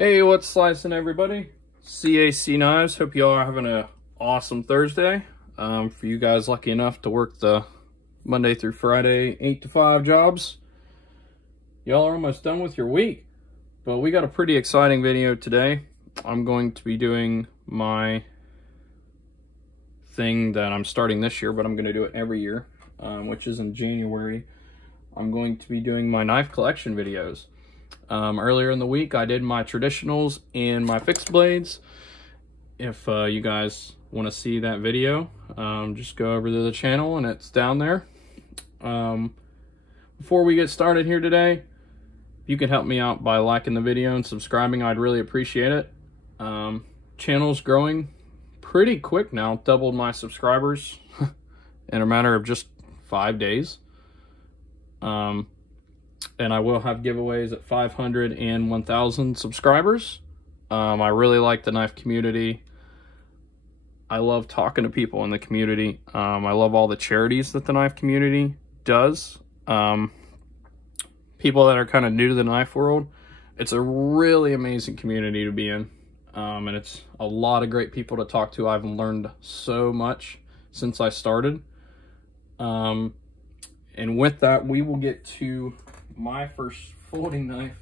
Hey, what's slicing, everybody? CAC Knives. Hope you all are having an awesome Thursday. For you guys lucky enough to work the Monday through Friday 8 to 5 jobs, y'all are almost done with your week. But we got a pretty exciting video today. I'm going to be doing my thing that I'm starting this year, but I'm going to do it every year, which is in January. I'm going to be doing my knife collection videos. Earlier in the week, I did my traditionals and my fixed blades. If you guys want to see that video, just go over to the channel and it's down there. Before we get started here today, if you could help me out by liking the video and subscribing, I'd really appreciate it. Channel's growing pretty quick now, doubled my subscribers in a matter of just 5 days. And I will have giveaways at 500 and 1,000 subscribers. I really like the knife community. I love talking to people in the community. I love all the charities that the knife community does. People that are kind of new to the knife world, it's a really amazing community to be in. And it's a lot of great people to talk to. I've learned so much since I started. And with that, we will get to my first folding knife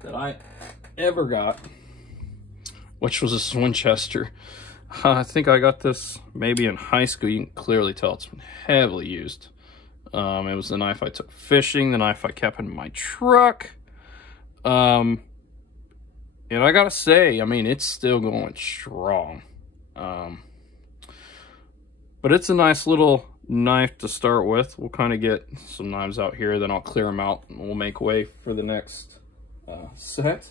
that I ever got, which was a Winchester. I think I got this maybe in high school. You can clearly tell it's been heavily used. It was the knife I took fishing, the knife I kept in my truck. And I gotta say, I mean, it's still going strong. But it's a nice little knife to start with. We'll kind of get some knives out here, then I'll clear them out and we'll make way for the next set.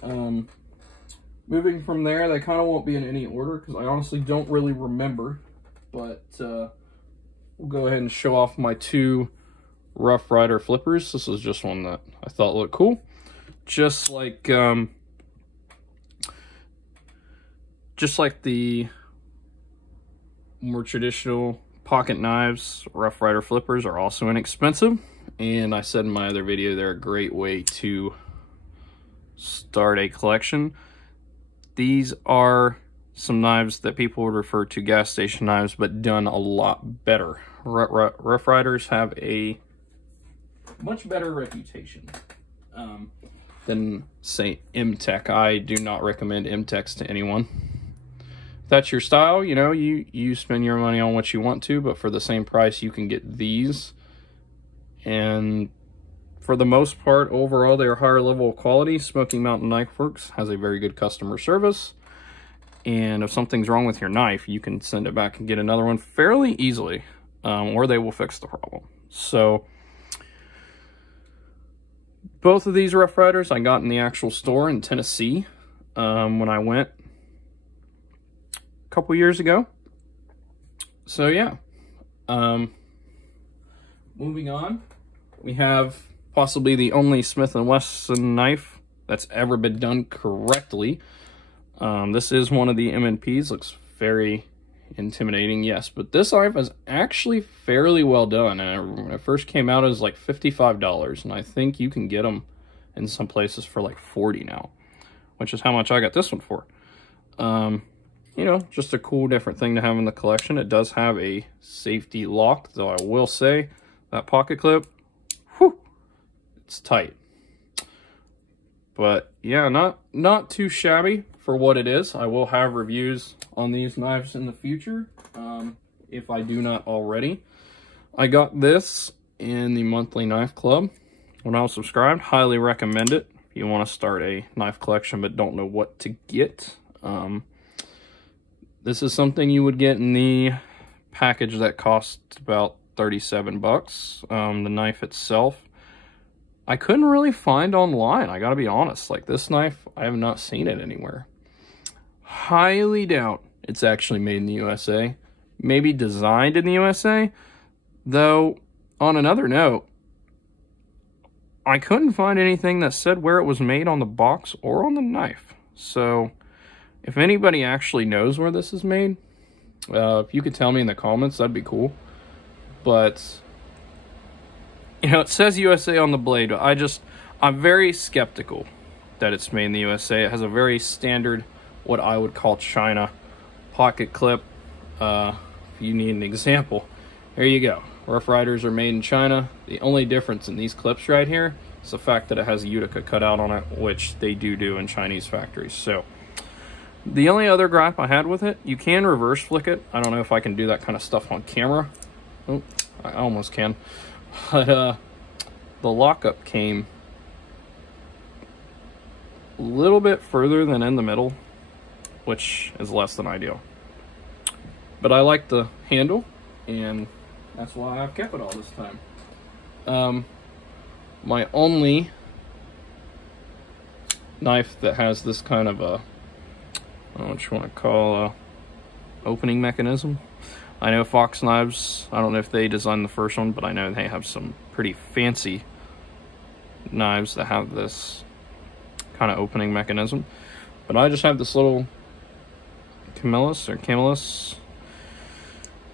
Moving from there, they kind of won't be in any order because I honestly don't really remember, but we'll go ahead and show off my two Rough Rider flippers. This is just one that I thought looked cool, just like the more traditional pocket knives. Rough Rider flippers are also inexpensive, and I said in my other video they're a great way to start a collection. These are some knives that people would refer to gas station knives, but done a lot better. Rough Riders have a much better reputation than, say, M-Tech. I do not recommend M-Techs to anyone. That's your style, you know, you spend your money on what you want to, but for the same price you can get these, and for the most part overall they're higher level of quality. Smoky Mountain Knife Works has a very good customer service, and if something's wrong with your knife you can send it back and get another one fairly easily, or they will fix the problem. So both of these Rough Riders I got in the actual store in Tennessee when I went couple years ago. So yeah, moving on, we have possibly the only Smith & Wesson knife that's ever been done correctly. This is one of the M&Ps. Looks very intimidating, yes, but this knife is actually fairly well done, and when it first came out it was like $55, and I think you can get them in some places for like $40 now, which is how much I got this one for. You know, just a cool different thing to have in the collection. It does have a safety lock, though I will say that pocket clip, whew, it's tight. But yeah, not too shabby for what it is. I will have reviews on these knives in the future, if I do not already. I got this in the monthly knife club when I was subscribed. Highly recommend it if you want to start a knife collection but don't know what to get. This is something you would get in the package that cost about 37 bucks. The knife itself, I couldn't really find online. I gotta be honest. Like, this knife, I have not seen it anywhere. Highly doubt it's actually made in the USA. Maybe designed in the USA. Though, on another note, I couldn't find anything that said where it was made on the box or on the knife. So if anybody actually knows where this is made, if you could tell me in the comments, that'd be cool. But, you know, it says USA on the blade, but I'm very skeptical that it's made in the USA. It has a very standard, what I would call China pocket clip. If you need an example, here you go. Rough Riders are made in China. The only difference in these clips right here is the fact that it has a Utica cut out on it, which they do in Chinese factories. So the only other gripe I had with it, you can reverse flick it. I don't know if I can do that kind of stuff on camera. Oh, I almost can. But the lockup came a little bit further than in the middle, which is less than ideal. But I like the handle, and that's why I've kept it all this time. My only knife that has this kind of a, I don't know what you want to call a opening mechanism. I know Fox knives, I don't know if they designed the first one, but I know they have some pretty fancy knives that have this kind of opening mechanism. But I just have this little Camillus.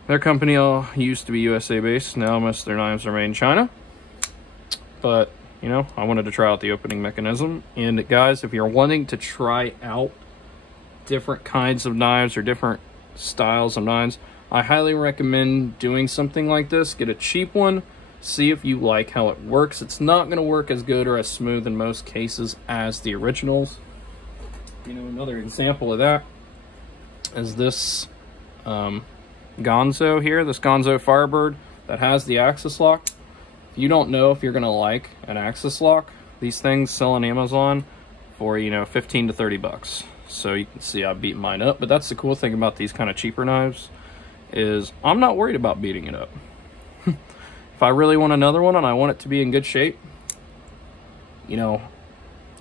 Their company all used to be USA based. Now most of their knives are made in China. But, you know, I wanted to try out the opening mechanism. And guys, if you're wanting to try out different kinds of knives or different styles of knives, I highly recommend doing something like this. Get a cheap one, see if you like how it works. It's not going to work as good or as smooth in most cases as the originals. You know, another example of that is this Gonzo here, this Gonzo Firebird that has the axis lock. If you don't know if you're going to like an axis lock, these things sell on Amazon for, you know, 15 to 30 bucks. So you can see I beat mine up. But that's the cool thing about these kind of cheaper knives, is I'm not worried about beating it up. If I really want another one and I want it to be in good shape, you know,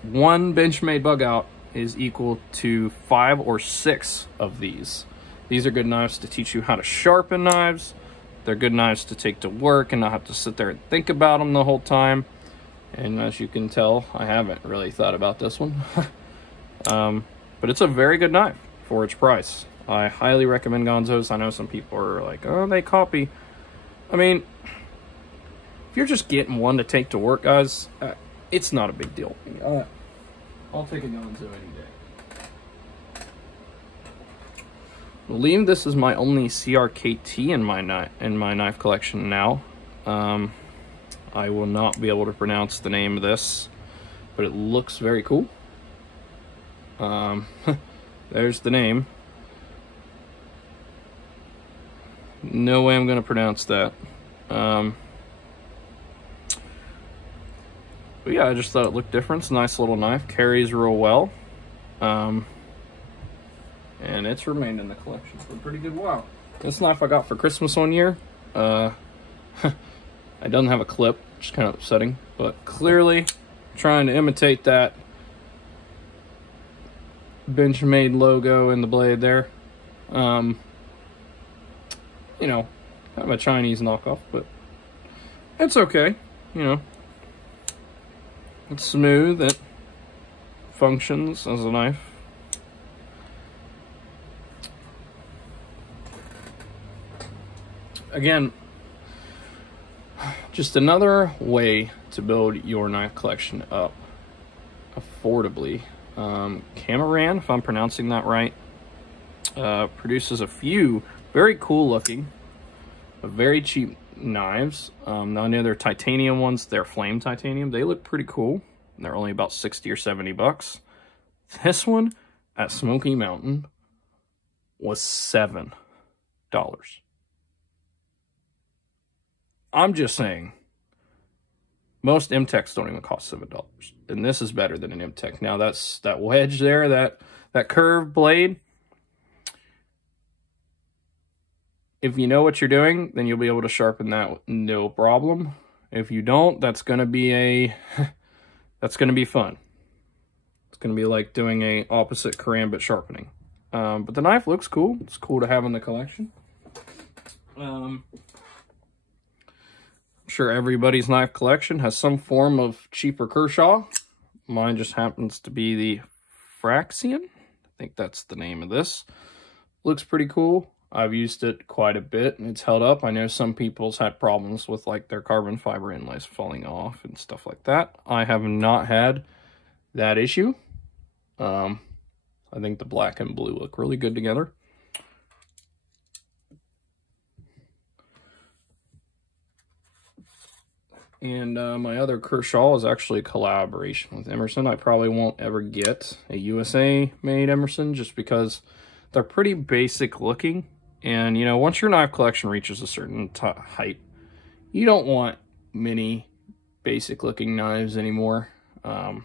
one Benchmade bug out is equal to 5 or 6 of these. These are good knives to teach you how to sharpen knives. They're good knives to take to work and not have to sit there and think about them the whole time. And as you can tell, I haven't really thought about this one. But it's a very good knife for its price. I highly recommend Gonzos. I know some people are like, oh, they copy. I mean, if you're just getting one to take to work, guys, it's not a big deal. I'll take a Gonzo any day. I believe this is my only CRKT in my knife collection now. I will not be able to pronounce the name of this, but it looks very cool. There's the name. No way I'm going to pronounce that. But yeah, I just thought it looked different. It's a nice little knife. Carries real well. And it's remained in the collection for a pretty good while. This knife I got for Christmas one year. It doesn't have a clip, which is kind of upsetting. But clearly trying to imitate that Benchmade logo in the blade there. You know, kind of a Chinese knockoff, but it's okay. You know, it's smooth. It functions as a knife. Again, just another way to build your knife collection up affordably. Camaran, if I'm pronouncing that right, produces a few very cool looking, but very cheap knives. I know they're titanium ones. They're flame titanium. They look pretty cool. They're only about 60 or 70 bucks. This one at Smoky Mountain was $7. I'm just saying, most M-Techs don't even cost $7, and this is better than an M-Tech. Now that's that wedge there, that curved blade. If you know what you're doing, then you'll be able to sharpen that no problem. If you don't, that's gonna be that's gonna be fun. It's gonna be like doing a opposite karambit sharpening. But the knife looks cool. It's cool to have in the collection. I'm sure everybody's knife collection has some form of cheaper Kershaw. Mine just happens to be the Fraxian. I think that's the name of this. Looks pretty cool. I've used it quite a bit and it's held up. I know some people's had problems with like their carbon fiber inlays falling off and stuff like that. I have not had that issue. I think the black and blue look really good together. And my other Kershaw is actually a collaboration with Emerson. I probably won't ever get a USA-made Emerson just because they're pretty basic looking. And, you know, once your knife collection reaches a certain height, you don't want many basic looking knives anymore. You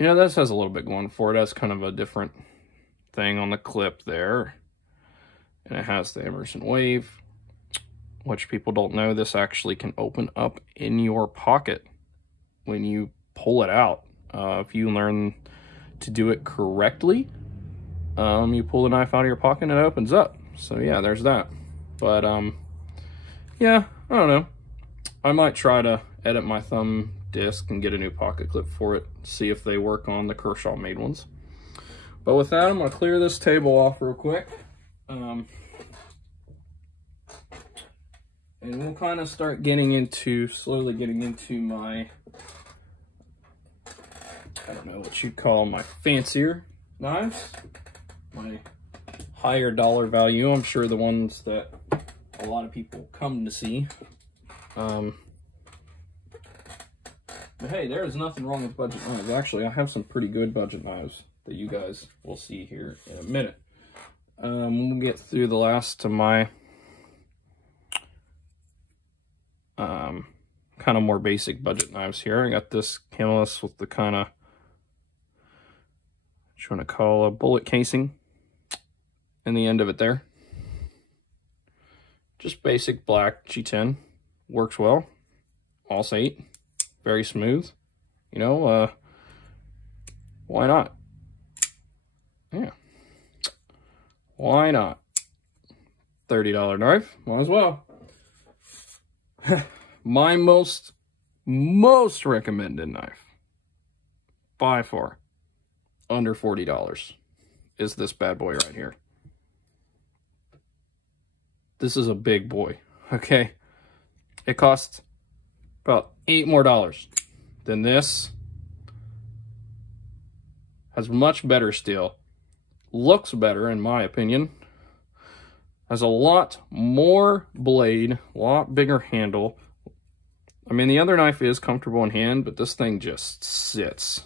know, this has a little bit going for it. It has kind of a different thing on the clip there. And it has the Emerson Wave, which people don't know, this actually can open up in your pocket when you pull it out. If you learn to do it correctly, you pull the knife out of your pocket and it opens up. So yeah, there's that. But yeah, I don't know. I might try to edit my thumb disc and get a new pocket clip for it, see if they work on the Kershaw made ones. But with that, I'm gonna clear this table off real quick. And we'll kind of start slowly getting into my, I don't know what you'd call my fancier knives, my higher dollar value. I'm sure the ones that a lot of people come to see. But hey, there is nothing wrong with budget knives. Actually, I have some pretty good budget knives that you guys will see here in a minute. We'll get through the last of my kind of more basic budget knives here. I got this Camelus with the kind of, what you want to call a bullet casing in the end of it there. Just basic black G10, works well. AUS 8, very smooth. You know, why not? Yeah, why not? $30 knife, might as well. My most recommended knife, by far, under $40, is this bad boy right here. This is a big boy, okay? It costs about $8 more than this. Has much better steel. Looks better, in my opinion. Has a lot more blade, a lot bigger handle. I mean, the other knife is comfortable in hand, but this thing just sits.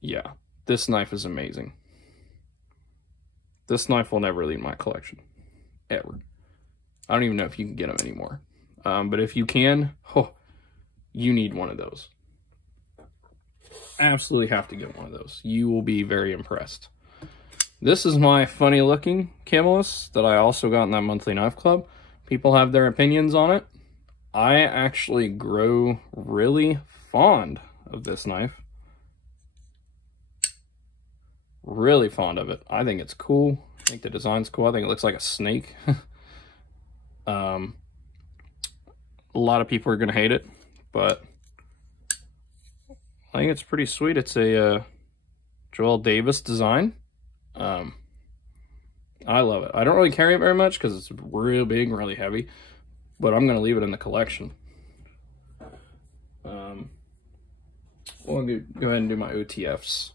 Yeah, this knife is amazing. This knife will never leave my collection, ever. I don't even know if you can get them anymore. But if you can, oh, you need one of those. Absolutely have to get one of those. You will be very impressed. This is my funny looking Camelus that I also got in that monthly knife club. People have their opinions on it. I actually grow really fond of this knife. Really fond of it. I think it's cool. I think the design's cool. I think it looks like a snake. A lot of people are going to hate it, but I think it's pretty sweet. It's a Joel Davis design. I love it. I don't really carry it very much because it's real big and really heavy, but I'm going to leave it in the collection. We'll go ahead and do my OTFs.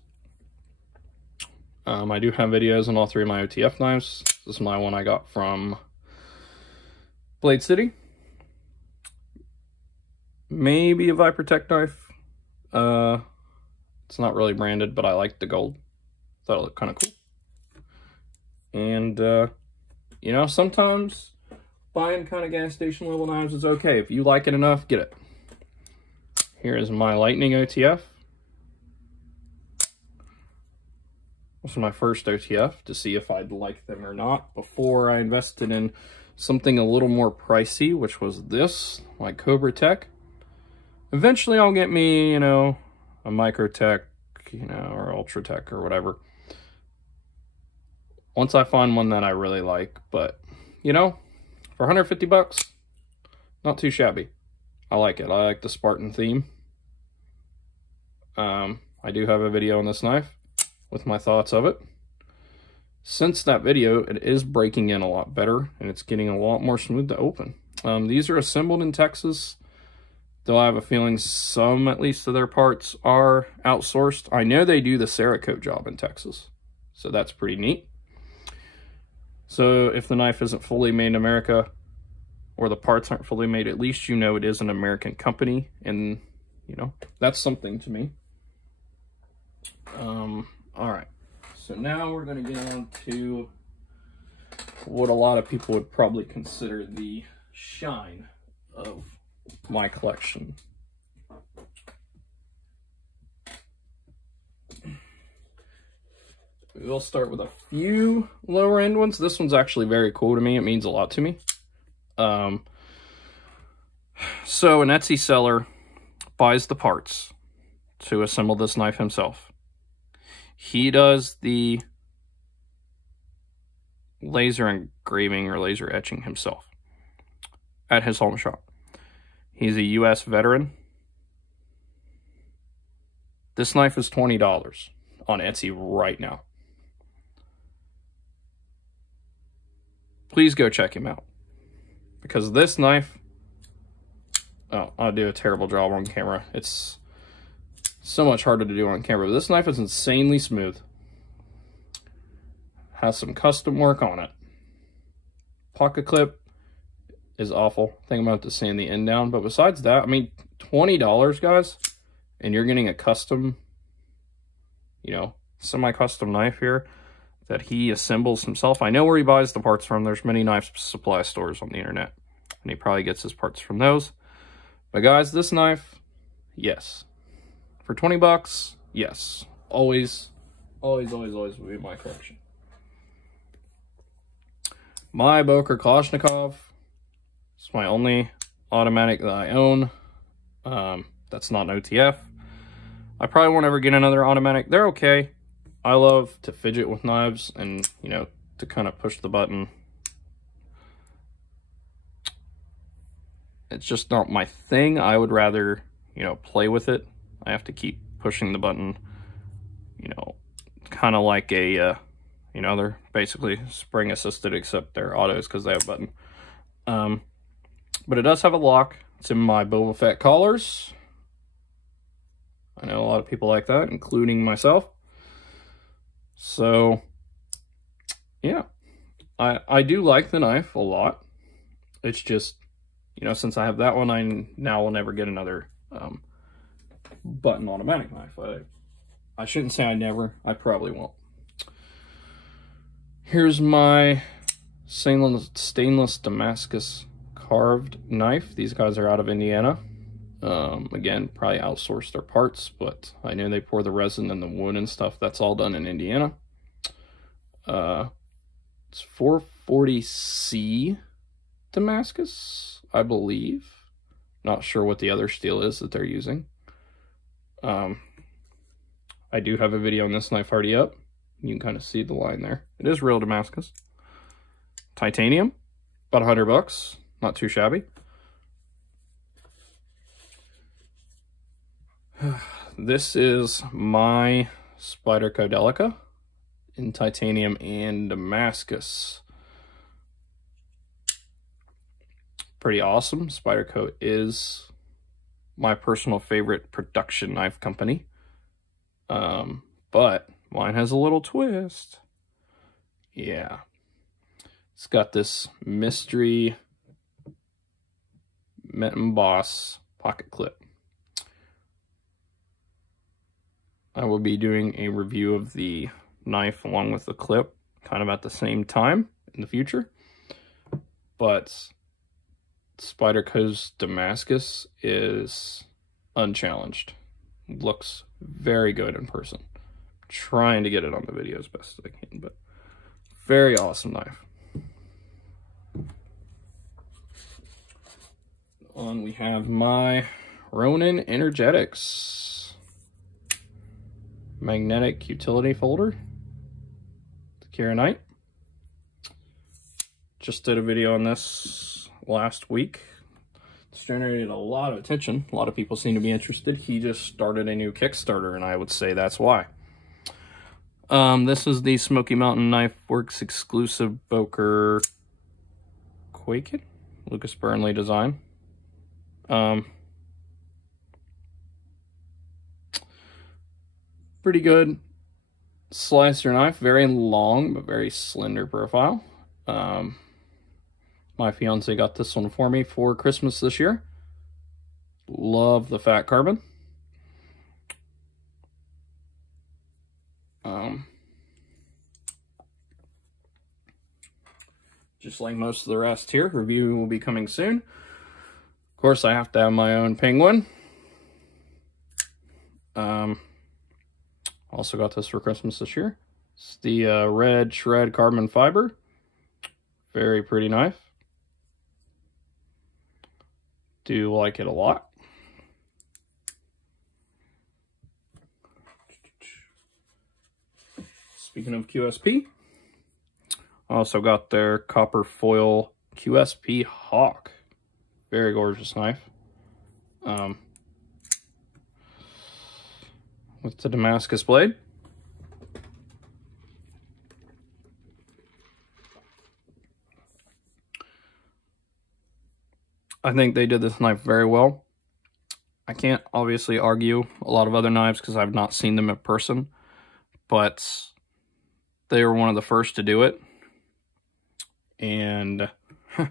I do have videos on all three of my OTF knives. This is my one I got from Blade City. Maybe a Vipertech knife. It's not really branded, but I like the gold. Thought it looked kind of cool. And, you know, sometimes buying kind of gas station level knives is okay. If you like it enough, get it. Here is my Lightning OTF. This is my first OTF to see if I'd like them or not before I invested in something a little more pricey, which was this, my Cobra Tech. Eventually I'll get me, you know, a Microtech, you know, or Ultratech or whatever. Once I find one that I really like, but, you know, for 150 bucks, not too shabby. I like it. I like the Spartan theme. I do have a video on this knife with my thoughts of it. Since that video, it is breaking in a lot better, and it's getting a lot more smooth to open. These are assembled in Texas. Though I have a feeling some, at least, of their parts are outsourced. I know they do the Cerakote job in Texas, so that's pretty neat. So if the knife isn't fully made in America, or the parts aren't fully made, at least you know it is an American company, and, you know, that's something to me. All right, so now we're going to get on to what a lot of people would probably consider the shine of my collection. We'll start with a few lower end ones. This one's actually very cool to me. It means a lot to me. So an Etsy seller buys the parts to assemble this knife himself. He does the laser engraving or laser etching himself at his home shop. He's a US veteran. This knife is $20 on Etsy right now. Please go check him out, because this knife, oh, I'll do a terrible job on camera. It's so much harder to do on camera, but this knife is insanely smooth. Has some custom work on it. Pocket clip is awful. I think I'm going to have to sand the end down, but besides that, I mean, $20, guys, and you're getting a custom, you know, semi-custom knife here that he assembles himself. I know where he buys the parts from. There's many knife supply stores on the internet, and he probably gets his parts from those. But guys, this knife, yes. For 20 bucks, yes. Always will be my collection. My Boker Kalashnikov. It's my only automatic that I own. That's not an OTF. I probably won't ever get another automatic. They're okay. I love to fidget with knives and, you know, to kind of push the button. It's just not my thing. I would rather, you know, play with it. I have to keep pushing the button, you know, kind of like a, you know, they're basically spring assisted, except they're autos because they have a button. But it does have a lock. It's in my Boba Fett collars. I know a lot of people like that, including myself. So, yeah, I do like the knife a lot. It's just, you know, since I have that one, I now will never get another button automatic knife. I shouldn't say I never. I probably won't. Here's my stainless Damascus carved knife. These guys are out of Indiana. Again, probably outsource their parts, but I know they pour the resin and the wood and stuff. That's all done in Indiana. It's 440C Damascus, I believe. Not sure what the other steel is that they're using. I do have a video on this knife already up. You can kind of see the line there. It is real Damascus. Titanium, about 100 bucks. Not too shabby. This is my Spyderco Delica in titanium and Damascus. Pretty awesome. Spyderco is my personal favorite production knife company. But mine has a little twist. Yeah. It's got this mystery Met and Boss pocket clip. I will be doing a review of the knife along with the clip kind of at the same time in the future. But Spyderco's Damascus is unchallenged. It looks very good in person. I'm trying to get it on the video as best as I can, but very awesome knife. On we have my Ronin Energetics magnetic utility folder, the Kieranite. Just did a video on this last week. It's generated a lot of attention. A lot of people seem to be interested. He just started a new Kickstarter, and I would say that's why. This is the Smoky Mountain Knife Works exclusive Boker Quaken Lucas Burnley design. Pretty good slicer knife, very long but very slender profile. My fiance got this one for me for Christmas this year. Love the fat carbon. Just like most of the rest here, review will be coming soon. Of course, I have to have my own penguin. Also got this for Christmas this year. It's the red shred carbon fiber. Very pretty knife. Do like it a lot. Speaking of QSP, I also got their copper foil QSP Hawk. Very gorgeous knife. With the Damascus blade. I think they did this knife very well. I can't obviously argue a lot of other knives because I've not seen them in person, but they were one of the first to do it. And a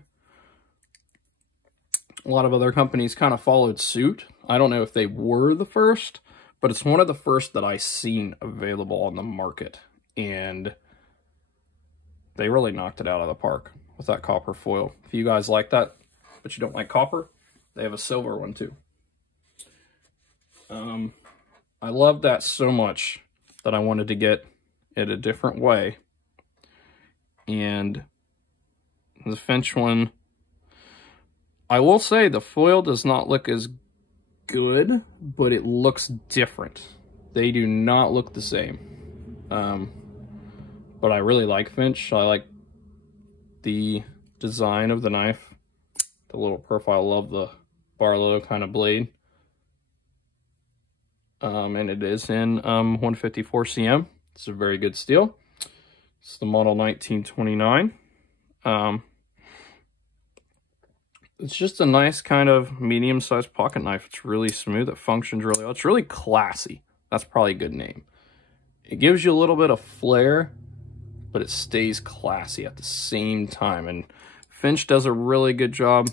lot of other companies kind of followed suit. I don't know if they were the first, but it's one of the first that I've seen available on the market. And they really knocked it out of the park with that copper foil. If you guys like that, but you don't like copper, they have a silver one too. I love that so much that I wanted to get it a different way. And the Finch one, I will say the foil does not look as good, but it looks different. They do not look the same. But I really like Finch. I like the design of the knife. The little profile, I love the Barlow kind of blade. And it is in 154 cm. It's a very good steel. It's the model 1929. It's just a nice kind of medium-sized pocket knife. It's really smooth. It functions really well. It's really classy. That's probably a good name. It gives you a little bit of flair, but it stays classy at the same time. And Finch does a really good job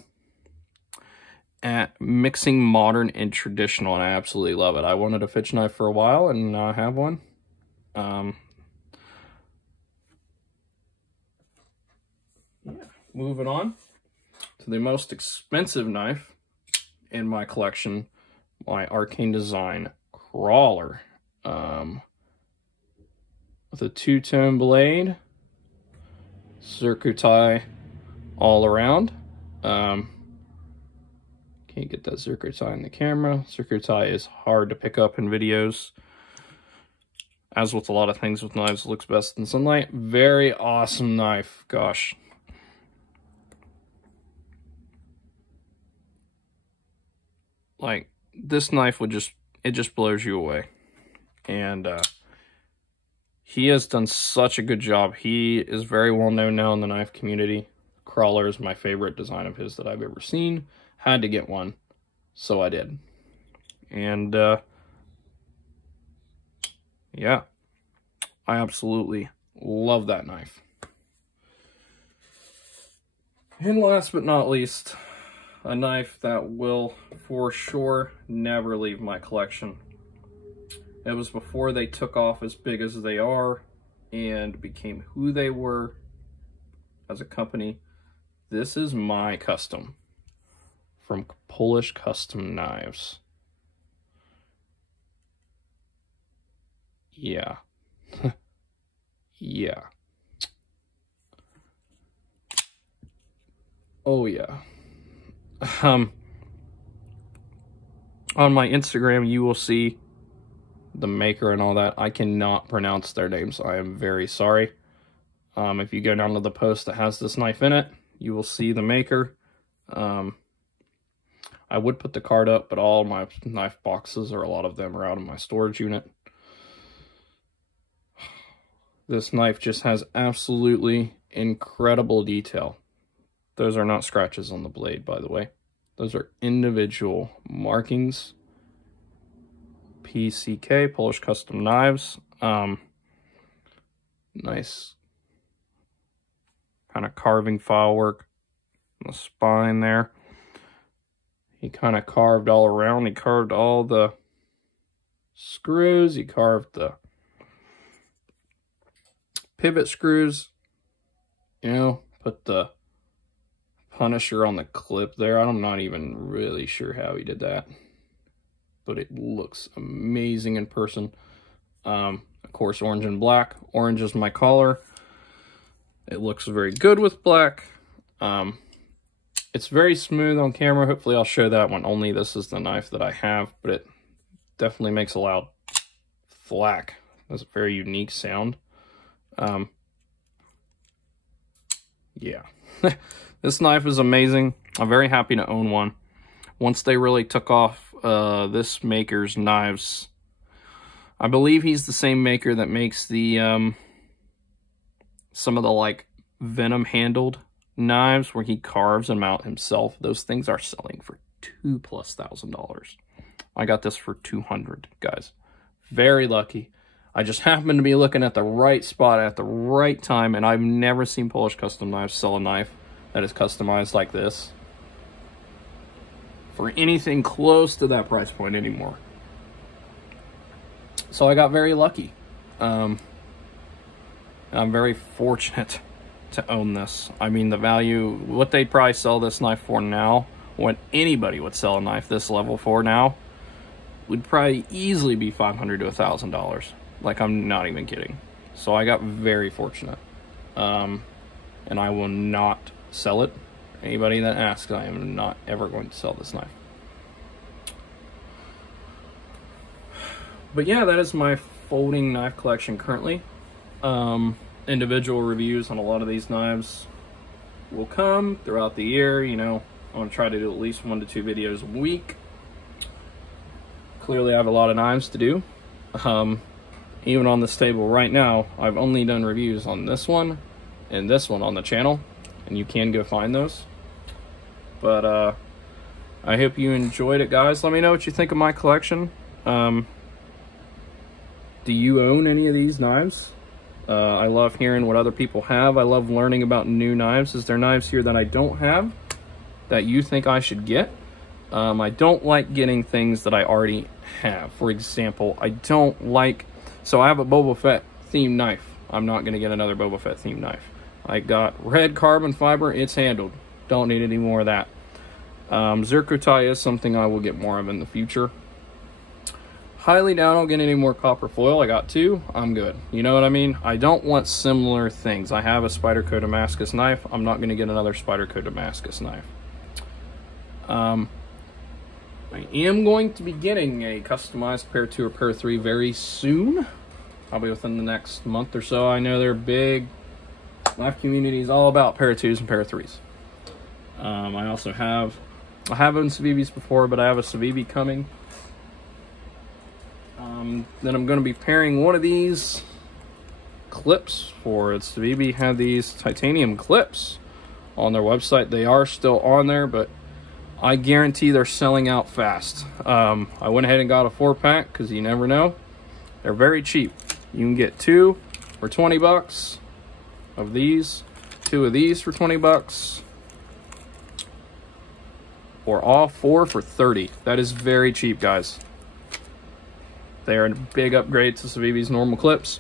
at mixing modern and traditional, and I absolutely love it. I wanted a Finch knife for a while, and now I have one. Yeah. Moving on to the most expensive knife in my collection, my Arcane design crawler. With a two-tone blade, zircotie all around. Can't get that zircotie in the camera. Zircotie is hard to pick up in videos. As with a lot of things with knives, it looks best in sunlight. Very awesome knife, gosh. Like, this knife would just, it just blows you away. And he has done such a good job. He is very well known now in the knife community. Crawler is my favorite design of his that I've ever seen. Had to get one, so I did. And yeah, I absolutely love that knife. And last but not least, a knife that will for sure never leave my collection. It was before they took off as big as they are and became who they were as a company. This is my custom from Polish Custom Knives. Yeah. Yeah. Oh yeah. On my Instagram, you will see the maker and all that. I cannot pronounce their names. I am very sorry. If you go down to the post that has this knife in it, you will see the maker. I would put the card up, but all my knife boxes, or a lot of them, are out of my storage unit. This knife just has absolutely incredible detail. Those are not scratches on the blade, by the way. Those are individual markings. PCK, Polish Custom Knives. Nice kind of carving file work on the spine there. He kind of carved all around. He carved all the screws. He carved the pivot screws. You know, put the Punisher on the clip there. I'm not even really sure how he did that, but it looks amazing in person. Of course, orange and black. Orange is my collar. It looks very good with black. It's very smooth on camera. Hopefully I'll show that one. Only this is the knife that I have, but it definitely makes a loud thwack. That's a very unique sound. Yeah. This knife is amazing. I'm very happy to own one. Once they really took off this maker's knives, I believe he's the same maker that makes the some of the like venom handled knives where he carves them out himself. Those things are selling for $2,000+. I got this for $200, guys. Very lucky. I just happened to be looking at the right spot at the right time, and I've never seen Polish Custom Knives sell a knife that is customized like this for anything close to that price point anymore. So I got very lucky. I'm very fortunate to own this. I mean, the value, what they'd probably sell this knife for now, what anybody would sell a knife this level for now, would probably easily be $500 to $1,000. Like, I'm not even kidding. So I got very fortunate. And I will not sell it. Anybody that asks, I am not ever going to sell this knife. But yeah, that is my folding knife collection currently. Individual reviews on a lot of these knives will come throughout the year. You know, I want to try to do at least 1 to 2 videos a week. Clearly I have a lot of knives to do. Even on this table right now, I've only done reviews on this one and this one on the channel, and you can go find those. But I hope you enjoyed it, guys. Let me know what you think of my collection. Do you own any of these knives? I love hearing what other people have. I love learning about new knives. Is there knives here that I don't have that you think I should get? I don't like getting things that I already have. For example, I don't like... So I have a Boba Fett themed knife. I'm not going to get another Boba Fett themed knife. I got red carbon fiber. It's handled. Don't need any more of that. Zircotai is something I will get more of in the future. Highly doubt I'll get any more copper foil. I got 2. I'm good. You know what I mean? I don't want similar things. I have a Spyderco Damascus knife. I'm not going to get another Spyderco Damascus knife. I am going to be getting a customized pair 2 or pair 3 very soon. Probably within the next month or so. I know they're big. Knife community is all about pair 2s and pair 3s. I also have... I have owned Civivis before, but I have a Civivi coming. Then I'm going to be pairing one of these clips for it. Civivi had these titanium clips on their website. They are still on there, but I guarantee they're selling out fast. I went ahead and got a 4-pack because you never know. They're very cheap. You can get 2 for 20 bucks of these, 2 of these for 20 bucks, or all 4 for 30. That is very cheap, guys. They are a big upgrade to Civivi's normal clips.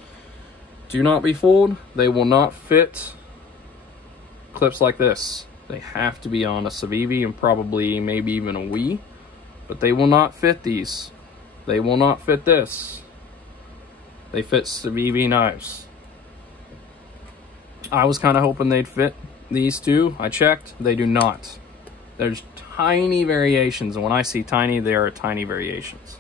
Do not be fooled. They will not fit clips like this. They have to be on a Civivi and probably maybe even a Wii. But they will not fit these. They will not fit this. They fit Civivi knives. I was kind of hoping they'd fit these two. I checked. They do not. There's tiny variations. And when I see tiny, they are tiny variations.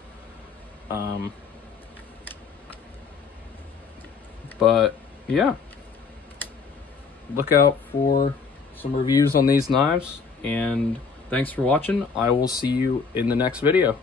But yeah, look out for some reviews on these knives, and thanks for watching. I will see you in the next video.